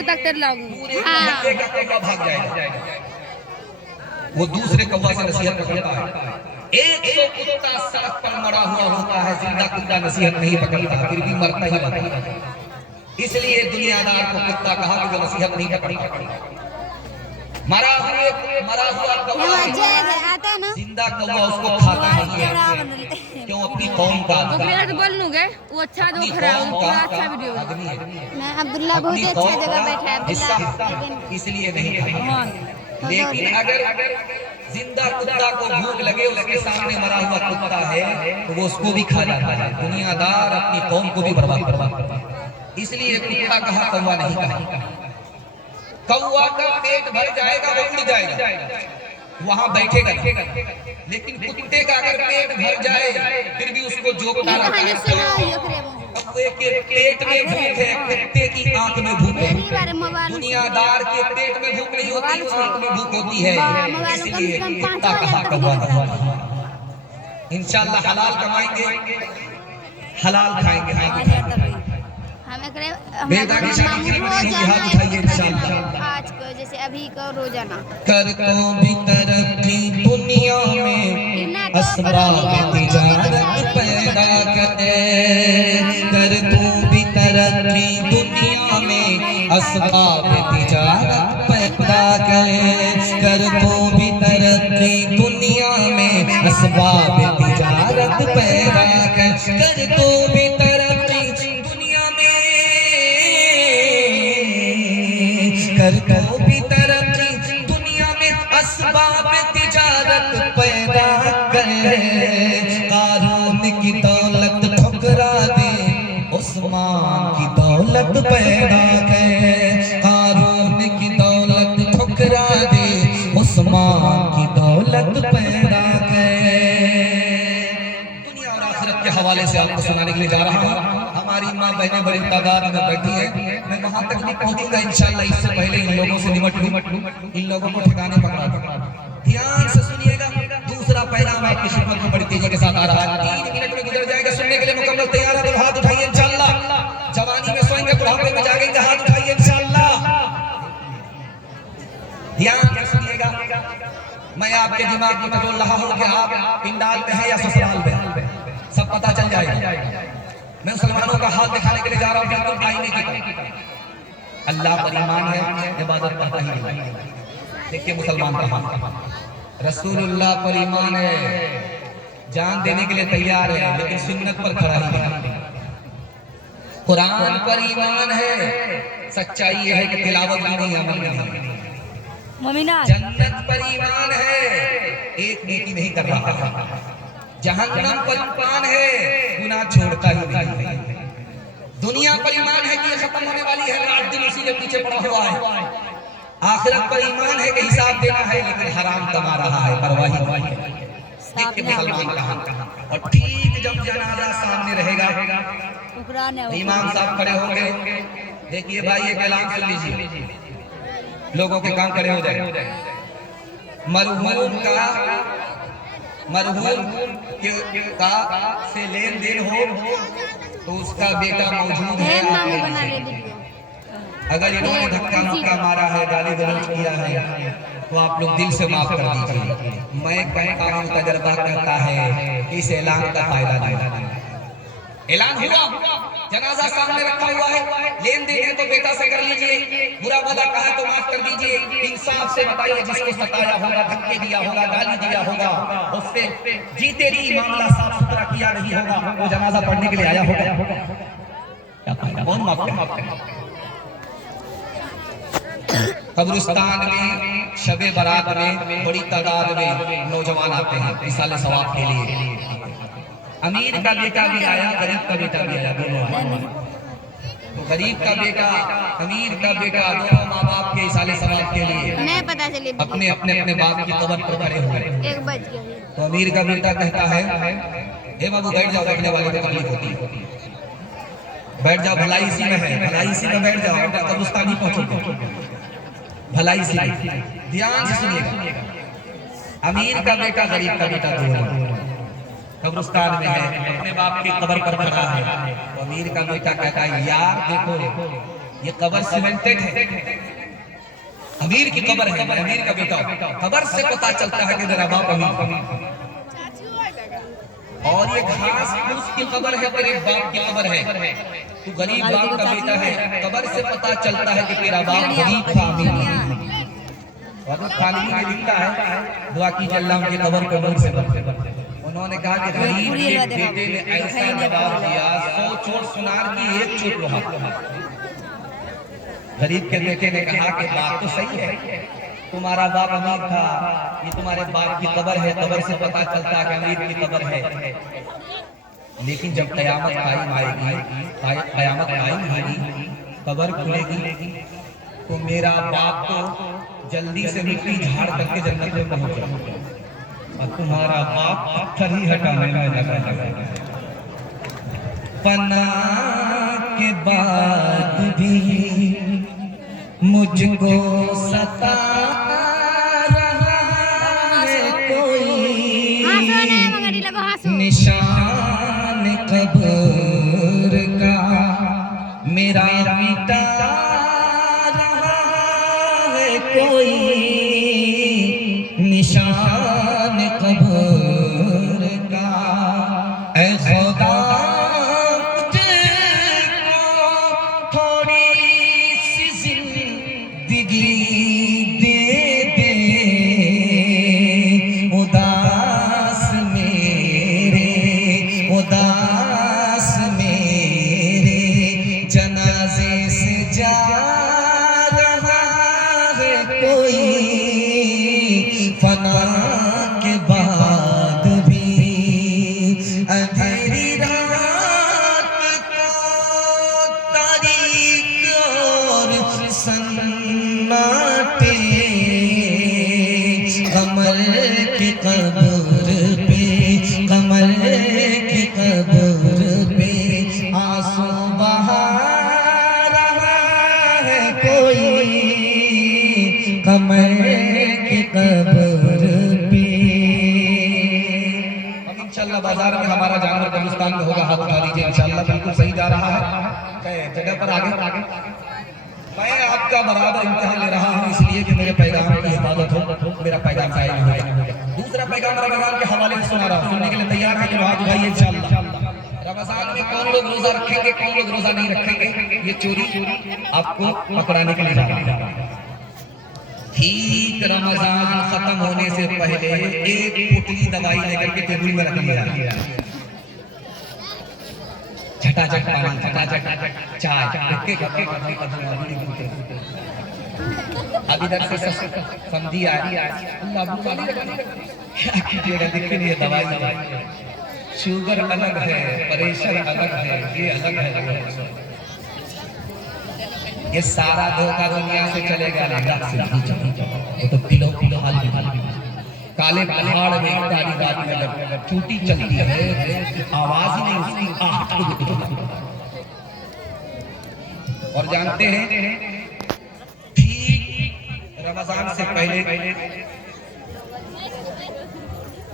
कुत्ता तेरे लाऊंगी। पूरे मोहल्ले का कौवा भाग जाएगा। वो दूसरे कौवा से नसीहत करता है। 100 कुत्ता सड़क पर मरा हुआ होता है, जिंदा कुत्ता नसीहत नहीं पकड़ता, फिर भी मरता ही रहता है। इसलिए दुनियादार को कुत्ता कहा कि वो नसीहत नहीं पकड़ता। मरा हुआ कौवा जिंदा कौवा उसको खाता नहीं है, क्यों? अपनी कौम का बोल लूंगे वो अच्छा जो खराब पूरा अच्छा वीडियो आदमी है। मैं अब्दुल्ला बहुत अच्छा जगह बैठा है अब्दुल्ला, इसलिए नहीं खाता। लेकिन अगर जिंदा कुत्ता को भूख लगे, उसके सामने मरा हुआ कुत्ता है तो वो उसको भी खा जाता है। दुनियादार अपनी कौम को भी बर्बाद करता है। इसलिए कुत्ता कहा, कौवा नहीं कहा। कौवा का पेट भर जाएगा, वो उड़ जाएगा, वहां बैठेगा। लेकिन कुत्ते का अगर पेट भर जाए फिर भी उसको जोकता रहता है। कौवे के पेट में भूख है, कुत्ते की आंख में भूख है। दुनियादार के पेट में भूख नहीं होती, उसकी आंख में भूख होती है। इसलिए कुत्ता कहा, कौवा नहीं कहा। इंशाल्लाह हलाल कमाएंगे, हलाल खाएंगे। बेटा की शादी की हाथ उठाइए इंशाल्लाह। आज को जैसे अभी का रोजाना कर को भी तरक्की दुनिया में असबाब तिजारत पैदा करे। कर को भी तरक्की दुनिया में असबाब तिजारत पैदा करे। कर को भी तरक्की दुनिया में असबाब तिजारत पैदा करे। कर को भी कर को भी तरक्की दुनिया में असबाब तिजारत पैदा करे। कारून की दौलत ठुकरा दे, उस्मान की दौलत पैदा करे। कारून की दौलत ठुकरा दे, उस्मान की दौलत पैदा करे। दुनिया और आखिरत के हवाले से आपको सुनाने के लिए जा रहा हूँ। हमारी माँ बहनें बड़ी तादाद में बैठी है, मैं वहां तक नहीं पहुंचूंगा इंशाल्लाह। इससे पहले इन लोगों से निमट लूं, इन लोगों को ठिकाने पकड़ा दूं। ध्यान से सुनिएगा। दूसरा पैगाम आपकी खिदमत में बड़ी तेजी के साथ आ रहा है। 3 मिनट में गुजर जाएगा। सुनने के लिए मुकम्मल तैयार है तो हाथ उठाइए इंशाल्लाह। जवानी में सोएंगे, बुढ़ापे में जागेंगे, हाथ उठाइए इंशाल्लाह। ध्यान से सुनिएगा। मैं आपके दिमाग में बोल रहा हूँ कि आप पिंडाल में हैं या ससुराल में, सब पता चल जाएगा। मैं मुसलमानों का हाथ दिखाने के लिए जा रहा हूँ, बिल्कुल आईने की तरह। अल्लाह पर ईमान है, इबादत करता ही नहीं। देखिए मुसलमान का हाथ, रसूलुल्लाह पर ईमान है, जान देने के लिए तैयार है, लेकिन सुन्नत पर खड़ा ही नहीं। कुरान पर ईमान है, सच्चाई है कि तिलावत भी नहीं, अमल नहीं। जन्नत पर ईमान है, एक नेकी नहीं कर रहा। जहन्नम पर ईमान है, गुनाह छोड़ता ही नहीं। दुनिया पर ईमान है कि ये खत्म होने वाली है, रात दिन उसी के पीछे पड़ा हुआ है। आखिरत पर ईमान है कि हिसाब देना है, लेकिन हराम कमा रहा है, परवाही नहीं है। देखिए मुसलमान कहाँ। और ठीक जब जनाजा सामने रहेगा, इमाम साहब खड़े होंगे। देखिए भाई एक ऐलान सुन लीजिए, लोगों के काम खड़े हो जाए। मरहूम का से लेन देन हो तो उसका बेटा मौजूद है। अगर इन्होंने धक्का मुक्का मारा है, गाली गलौज किया है, तो आप लोग दिल से माफ कर दीजिए। मैं कहता हूँ, तजर्बा करता है, इस ऐलान का फायदा नहीं। ऐलान हुआ, जनाजा सामने रखा हुआ है, लेन देन है तो बेटा से कर लीजिए, बुरा भला कहा तो माफ कर दीजिए। इंसाफ से बताइए, जिसको सताया होगा, धक्के दिया होगा, गाली दिया होगा, उससे जीते ही मामला साफ सुथरा किया नहीं होगा, वो जनाजा पढ़ने के लिए आया होगा, क्या फायदा? कौन माफ करे? कब्रिस्तान में शबे बारात में बड़ी तादाद में नौजवान आते हैं इसाले सवाब के लिए। अमीर का बेटा भी आया, गरीब का बेटा भी आया, दोनों आए। तो गरीब का बेटा, अमीर का बेटा, दोनों माँ बाप के इसाले सवाब के लिए नहीं पता चले अपने अपने बाप की कब्र पर खड़े हुए। 1 बज गया। तो अमीर का बेटा कहता है, हे बाबू बैठ जाओ, बैठने वाले को तकलीफ होती है, बैठ जाओ, भलाई इसी में है, भलाई इसी में बैठ जाओ, कब्रिस्तान ही पहुंचोगे, भलाई इसी में। ध्यान से सुनिएगा, अमीर का बेटा गरीब का बेटा दोनों कब्रिस्तान में है, अपने बाप की कब्र पर खड़ा है। तो अमीर का बेटा कहता है, यार देखो ये कब्र सीमेंटेड है, अमीर की कब्र है, अमीर का बेटा। कब्र से पता चलता है कि मेरा बाप अमीर। और ये घास फूस की कब्र है, तेरे बाप की कब्र है। तू गरीब बाप का बेटा है, कब्र से पता चलता है कि तेरा बाप गरीब था, अमीर। और खाली में लिखता है, दुआ कीजिए अल्लाह उनकी कब्र को नूर से भरे। उन्होंने कहा कि गरीब के बेटे ने ऐसा जवाब दिया, 100 चोट सुनार की एक चोट वहां। गरीब के बेटे ने कहा कि बात तो सही है, तुम्हारा बाप अमीर था, ये तुम्हारे बाप की कब्र है, कब्र से पता चलता है कि अमीर की कब्र है। लेकिन जब कयामत कायम आएगी, कयामत कायम होगी, कब्र खुलेगी, तो मेरा बाप तो जल्दी से मिट्टी झाड़ करके जन्नत में पहुंच जाएगा, और तुम्हारा बाप पत्थर ही हटाने में लगा। फना के बाद भी मुझको सता रहा है कोई निशान कब्र का, मेरा मिटा रहा है कोई निशान कब्र का। ऐ खुदा बाजार में हमारा जानवर कब्रिस्तान में होगा, हाथ उठा दीजिए इंशाअल्लाह। बिल्कुल सही जा रहा है जगह पर। आगे मैं आपका बराबर इम्तिहान ले रहा हूँ, इसलिए कि मेरे पैगाम की हिफाजत हो, मेरा पैगाम कायम हो जाए। दूसरा पैगाम रमजान के हवाले से सुना रहा हूँ, सुनने के लिए तैयार है कि हाथ उठाइए इंशाअल्लाह। रमजान में कौन लोग रोजा रखेंगे, कौन लोग रोजा नहीं रखेंगे, ये चोरी आपको पकड़ाने के लिए जा रहा है। ठीक रमजान खत्म होने से पहले एक पुटली दवाई लेकर के टेबल में रख लिया, झटाझट पानी, झटाझट चाय, अब इधर से समझी आ रही क्या कीजिएगा। देखिए ये दवाई, शुगर अलग है, प्रेशर अलग है, ये अलग है, ये सारा धोखा दुनिया से चलेगा नहीं। तो किलो हाल काले पहाड़ में काली गाड़ी में लग चूटी चलती है, आवाज ही नहीं उसकी, आहट। और जानते हैं ठीक रमजान से पहले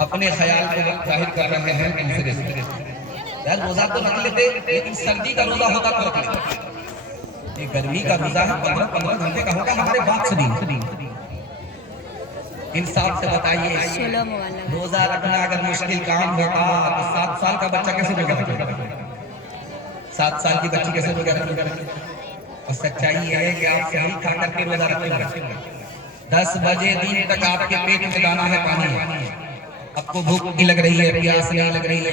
अपने ख्याल को जाहिर कर रहे हैं दूसरे से, यार रोजा तो रख लेते, लेकिन सर्दी का रोजा होता तो रख लेते। ये गर्मी का रोजा है, 15-15 घंटे का होगा, हमारे बात से नहीं। इंसाफ से बताइए, रोजा रखना अगर मुश्किल काम होता तो 7 साल का बच्चा कैसे रोजा रखेगा, 7 साल की बच्ची कैसे रोजा रखेगी। और सच्चाई है कि आप सही खा करके रोजा रखेंगे, 10 बजे दिन तक आपके पेट में दाना है, पानी है, आपको भूख नहीं लग रही है, प्यास नहीं लग रही है,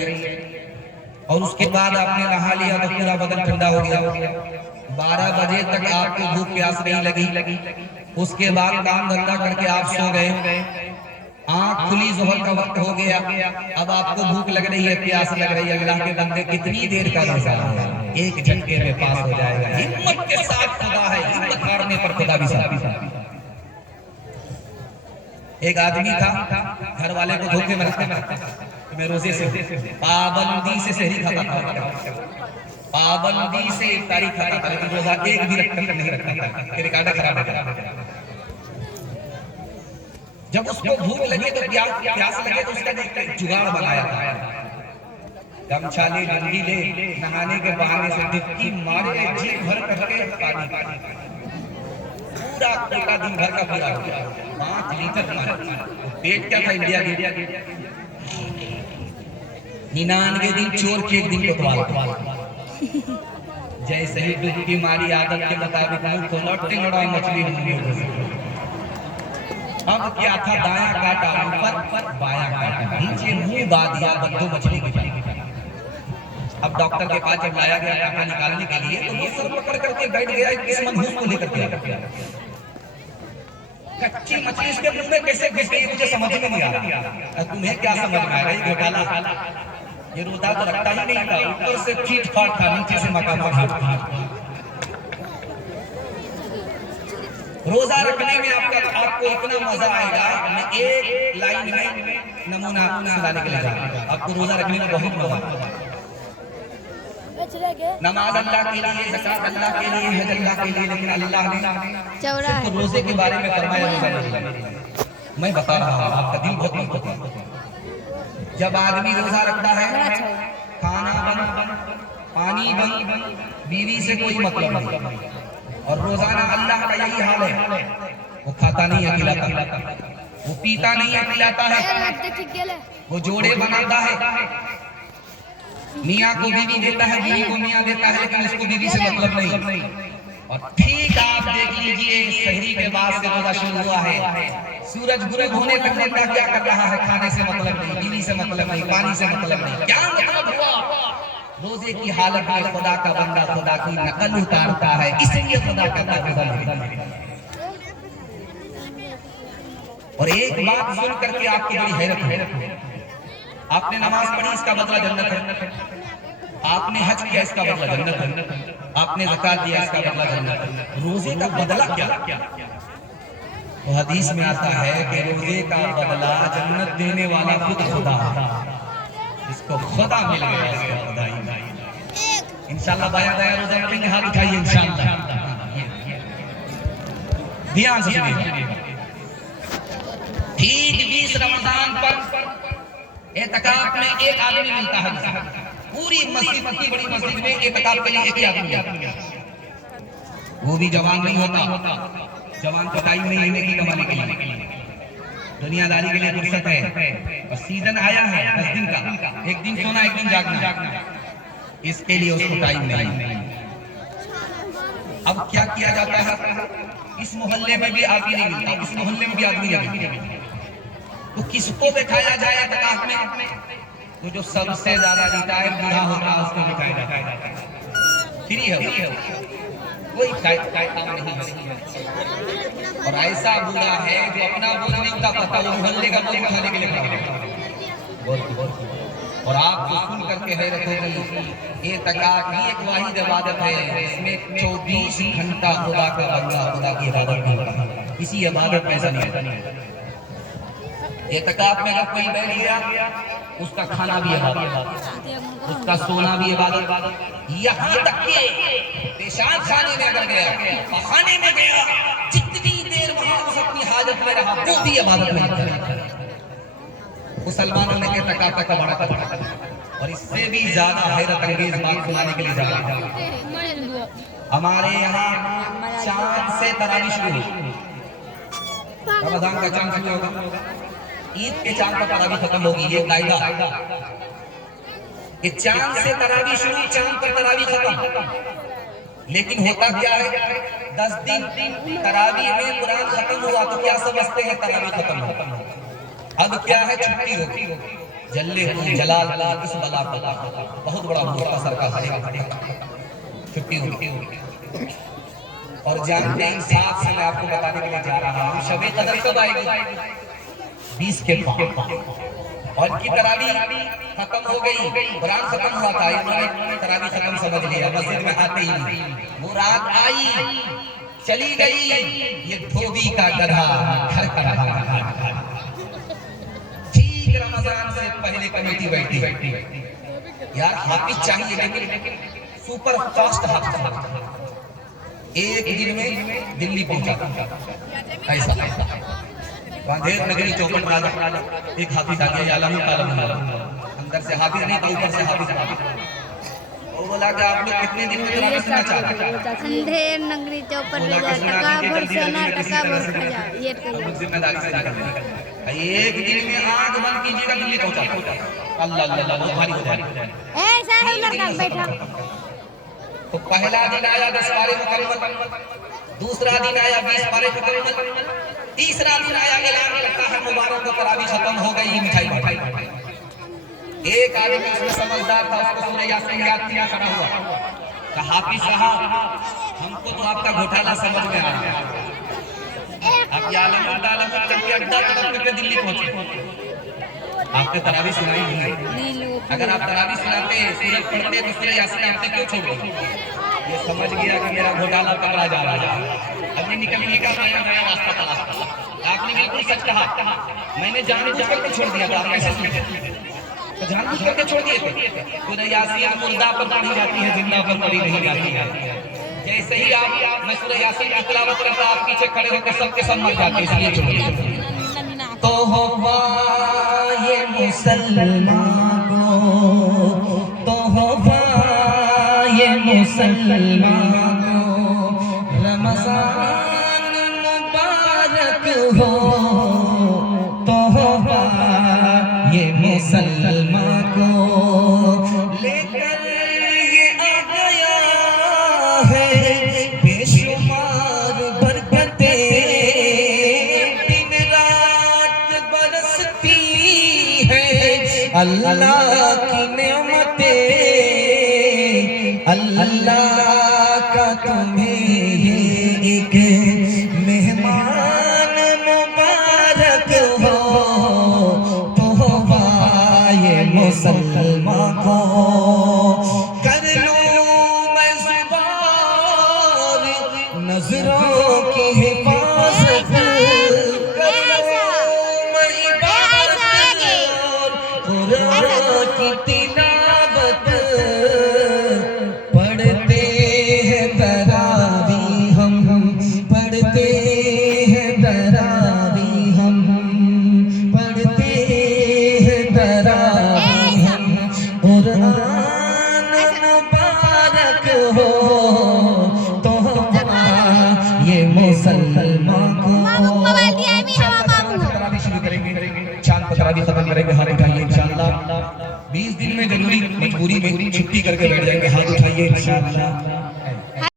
और उसके बाद आपने नहा लिया तो पूरा बदन ठंडा हो गया। 12 बजे तक आपको भूख प्यास नहीं लगी, उसके बाद काम धंधा करके आप सो गए, आंख खुली, ज़ोहर का वक्त हो गया, अब आपको भूख लग रही है, प्यास लग रही है। अल्लाह के बंदे कितनी देर का रोजा है, एक झटके में पास हो जाएगा। हिम्मत के साथ खुदा है, हिम्मत हारने पर खुदा भी साथ। एक आदमी था, घर वाले को धोखे में रखता, मैं रोजे से पाबंदी से सहरी खाता था, पाबंदी से इफ्तारी खाता था, लेकिन रोजा एक भी रखकर नहीं रखता था, फिर रिकॉर्ड खराब हो गया। जब उसको भूख लगी तो प्यास लगे तो उसका एक जुगाड़ बनाया था, गमछा ले, लुंगी ले, नहाने के बहाने से डुबकी मारे, जी भर करके पानी पूरा कोटा दिन भर का पूरा हो गया 5 लीटर पानी। पेट क्या था इंडिया के 99 दिन चोर के एक दिन कोतवाल। जैसे ही डुबकी मारी आदत के मुताबिक मुंह खोला, टिंगड़ा मछली मुंह। अब क्या था, दाया काटा ऊपर, बाया काटा नीचे, मुंह दा दिया बद्दो मछली की। अब डॉक्टर के पास जब लाया गया कांटा निकालने के लिए, तो ये सर पकड़ करके बैठ गया इस मनहूस को लेकर के। कच्ची मछली इसके मुंह में कैसे घुस गई मुझे समझ में नहीं आ रहा। तुम्हें क्या समझ में आ रहा है घोटाला? ये रोता तो लगता ही नहीं था, ऊपर से फीट फाट था, नीचे से मकान था। रोजा रखने में आपको इतना मजा आएगा। मैं एक लाइन में नमूना सुनाने के लिए जा रहा हूं। आपको रोजा रखने में बहुत मजा आएगा। नमाज अल्लाह के लिए, ज़कात अल्लाह के लिए, हज अल्लाह के लिए, लेकिन अल्लाह ने तो रोजे के बारे में फरमाया रोजा। मैं बता रहा हूँ, आपका दिल बहुत मजबूत है। जब आदमी रोजा रखता है, खाना बंद, पानी बंद, बीवी से कोई मतलब नहीं, और रोजाना अल्लाह का यही हाल है। वो खाता नहीं है, खिलाता, वो पीता नहीं है, पिलाता है, वो जोड़े बनाता है, मियाँ को बीवी देता है, बीवी को मियाँ देता है, लेकिन उसको बीवी से मतलब नहीं। और ठीक आप देख लीजिए, सहरी के बाद से रोजा शुरू हुआ है, सूरज गुरूब होने तक नेता क्या कर रहा है? खाने से मतलब नहीं, बीवी से मतलब नहीं, पानी से मतलब नहीं। क्या मतलब हुआ? रोजे की हालत में खुदा का बंदा खुदा की नकल उतारता है, इसलिए खुदा कहता है। और एक बात सुन करके आपकी बड़ी हैरत है, आपने नमाज पढ़ी, इसका बदला जन्नत है। आपने हज किया, इसका बदला जन्नत है। आपने ज़कात दिया, इसका बदला जन्नत है। रोजे का बदला क्या? तो हदीस में आता है कि रोजे का बदला जन्नत देने वाला खुद खुदा है। इसको खुदा मिल गया, इसका खुदा ही। इंशाल्लाह बाया दाया रोजा रखेंगे, हाथ उठाइए इंशाल्लाह। ध्यान से सुनिए। ठीक 20 रमजान पर एतकाफ में एक आदमी मिलता है। पूरी मस्जिद की बड़ी मस्जिद में एतकाफ के लिए एक ही आदमी मिलता है। वो भी जवान नहीं होता, जवान को टाइम नहीं है कि कमाने के लिए, दुनियादारी के लिए फुर्सत है। और सीजन आया है 10 दिन का, एक दिन सोना एक दिन जागना, इसके लिए उसको टाइम नहीं। अब क्या किया जाता है? इस मोहल्ले में भी आदमी नहीं मिलता, इस मोहल्ले में भी आदमी नहीं मिलता, तो किसको बैठाया जाए एतकाफ में? तो जो सबसे ज्यादा रिटायर बूढ़ा होता है उसको बैठाया जाता है। फ्री है, कोई काम नहीं है। और ऐसा बूढ़ा है जो अपना बोल नहीं का पता, वो मोहल्ले का बोल उठाने के लिए खड़ा। और आपको सुन करके हैरत होगी, एतकाफ ही एक वाहिद इबादत है, इसमें 24 घंटा खुदा का बंदा खुदा की इबादत करता है। किसी इबादत में ऐसा नहीं है। एतकाफ में अगर कोई बैठ गया, उसका खाना भी इबादत, उसका सोना भी इबादत, यहाँ तक कि पेशाब खाने में अगर गया, खाने में गया, जितनी देर वहां उस अपनी हाजत में रहा, वो भी इबादत नहीं करता। मुसलमानों ने एतकाफ का बड़ा कदर। और इससे भी ज्यादा हैरत अंगेज बात सुनाने के लिए जा रहा हूं। हमारे यहाँ चांद से तरावी शुरू, रमजान का चांद शुरू होगा, ईद के चांद पर तरावी खत्म होगी। ये कायदा, ये चांद से तरावी शुरू, चांद पर तरावी खत्म। लेकिन होता क्या है, 10 दिन तरावी में कुरान खत्म हुआ तो क्या समझते हैं तरावी खत्म हो। अब क्या है, छुट्टी होगी, जल्ले जलाल इस बला बहुत बड़ा मोटा सरकार छुट्टी होगी। और जानते इंसाफ से मैं आपको बताने के लिए जा रहा हूँ, शब कदर कब आएगी? 20 के बाद। और की तरावी खत्म हो गई, कुरान खत्म हुआ था, इन्होंने तरावी खत्म समझ लिया, मस्जिद में आते ही वो रात आई चली गई, ये धोबी का गधा घर का रहा। ठीक रमजान से पहले कमेटी बैठी, यार हाफिज चाहिए, लेकिन सुपर फास्ट हाफिज। एक दिन में दिल्ली पहुंचा, ऐसा वांधेर नगरी चौपट राजा एक हाफिज आ गया, अंदर से हाफिज नहीं तो ऊपर से हाफिज। वो बोला कि आप लोग कितने दिन में तरावी सुनना चाहते हैं? अंधेर नगरी चौपर ले जा टका भर सोना टका भर खजा ये कहिए जिम्मेदारी से निकल एक दिन में आग बंद कीजिएगा दिल्ली पहुंचा। अल्लाह अल्लाह वो भारी हो जाए। ए साहब लड़का बैठा। तो पहला दिन आया 10 पारे मुकम्मल, दूसरा दिन आया 20 पारे मुकम्मल, तीसरा दिन आया ऐलान करता है मुबारक को तरावी खत्म हो गई, मिठाई मिठाई। एक आदमी उसमें समझदार था, उसको सूरह यासीन याद किया खड़ा हुआ, कहा हाफिज साहब हमको तो आपका घोटाला समझ में आ रहा है। आप ये आलम करके अड्डा तक के दिल्ली पहुंचे, आपने तरावी सुनाई नहीं। अगर आप तरावी सुनाते सूरज पढ़ते तो सूरह यासीन आपने क्यों छोड़ दी? ये समझ गया कि मेरा घोटाला पकड़ा जा रहा है, अभी निकलने का नया नया रास्ता तलाश। आपने बिल्कुल सच कहा, मैंने जानबूझकर को छोड़ दिया था। आप कैसे सुनते? तो जानबूझ करके छोड़ दिए थे। सूरह यासीन मुर्दा पर पढ़ी जाती है, जिंदा पर पढ़ी नहीं जाती है। जैसे ही आप मैं सूरह यासीन की तिलावत करता, आप पीछे खड़े होकर सबके सब मर जाते, इसलिए छोड़ दिया। तो होगा ये मुसलमान को, तो होगा ये मुसलमान को, रमज़ान मुबारक हो। तो होगा ये मुसलमान को लेकर ये आ गया है बेशुमार बरकतें, दिन रात बरसती है अल्लाह की नेमतें। अल्लाह का तुम्हें ये एक मेहमान मुबारक हो। तो होगा ये मुसलमान को कर लूं मैं ज़ुबान नजरों की हिफाजत, कर लूं मैं इबादत और कुरान की तिलावत। पढ़ते हैं तरावी हम, पढ़ते हैं तरावी हम, पढ़ते हैं तरावी हम। कुरान मुबारक हो। तो ये मुसलमान को तरावी शुरू करेंगे, चांद पर तरावी खत्म करेंगे। हाथ उठाइए इंशाअल्लाह। 20 दिन में जरूरी मजबूरी में छुट्टी करके बैठ जाएंगे, हाथ उठाइए इंशाअल्लाह।